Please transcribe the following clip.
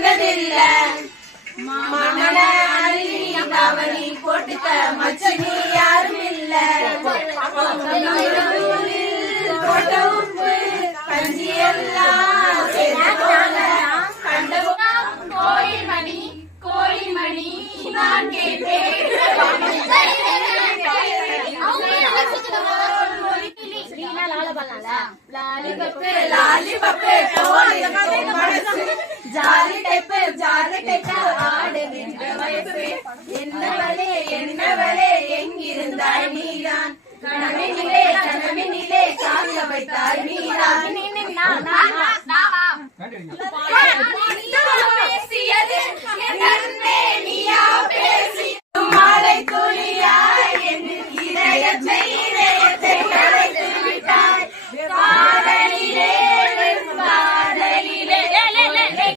வந்ததில்ல மனன அள்ளி கவனி போட்டுக்க மச்சினி யாரும் இல்ல போட்ட உப்பு கஞ்சி எல்லாம் கோழி மணி நான் கேட்டேன் என்னவளே எங்கிருந்தாய் நீதான் கனவினிலே காக்க வைத்தாய் நீதான்